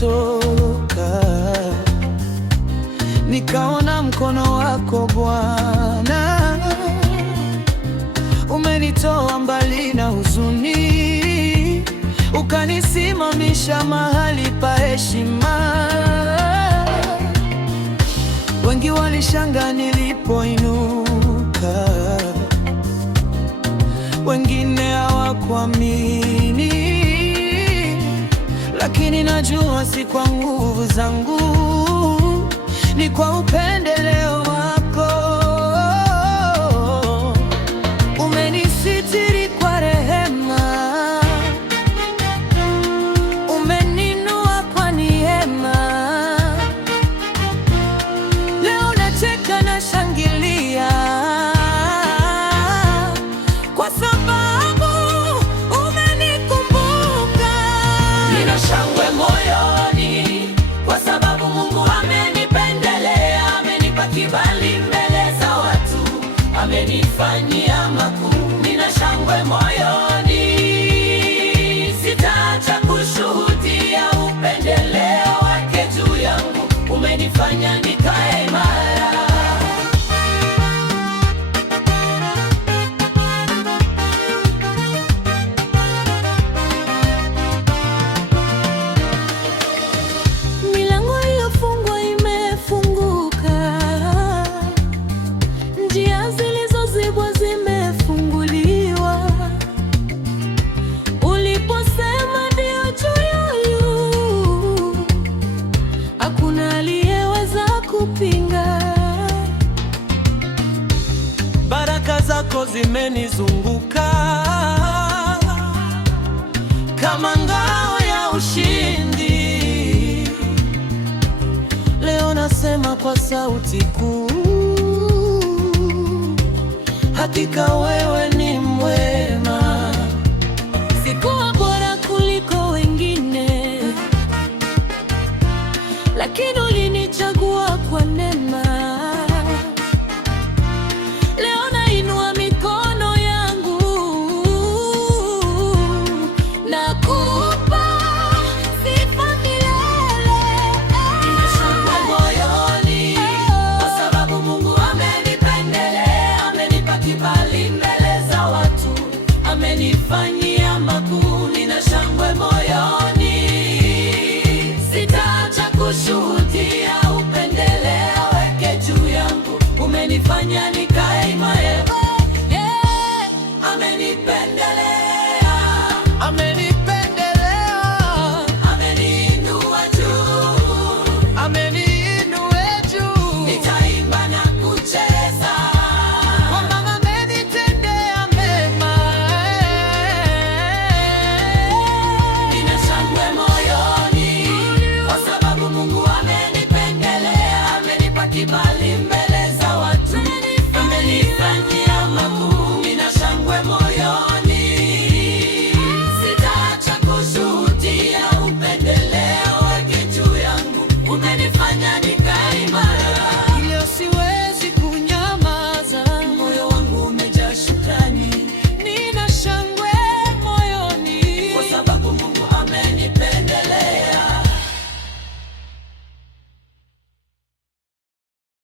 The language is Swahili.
nilikotoka, nikaona mkono wako Bwana. Umenitoa mbali na huzuni, ukanisimamisha mahali pa heshima. Wengi walishangaa nilipoinuka, wengine hawakuamini, lakini najua si kwa nguvu zangu, ni kwa upendeleo wako. Umenisitiri kwa rehema, umeninua kwa neema. Leo nacheka na shangilia, kwa sababu umenikumbuka. Nina shangwe moyoni, kwa sababu Mungu amenipendelea. Amenipa kibali mbele za watu, amenifanyia makuu. Nina shangwe moyoni, sitaacha kushuhudia upendeleo wake juu yangu. Umenifanya nikae imara. Milango iliyofungwa imefunguka, njia zilizozibwa zimefunguliwa. Uliposema ndio juu yangu, hakuna aliyeweza kupinga. Baraka zako zimenizunguka kama ngao ya ushindi. Leo nasema kwa sauti kuu, hakika wewe ni mwema. Sikuwa bora kuliko wengine, lakini ulinichagua kwa neema. Leo nainua mikono yangu, nakupa sifa milele. Nina shangwe moyoni, kwa sababu Mungu amenipendelea. Amenipa kibali mbele za watu, amenifanyia makuu. Nina shangwe moyoni, sitaacha kushuhudia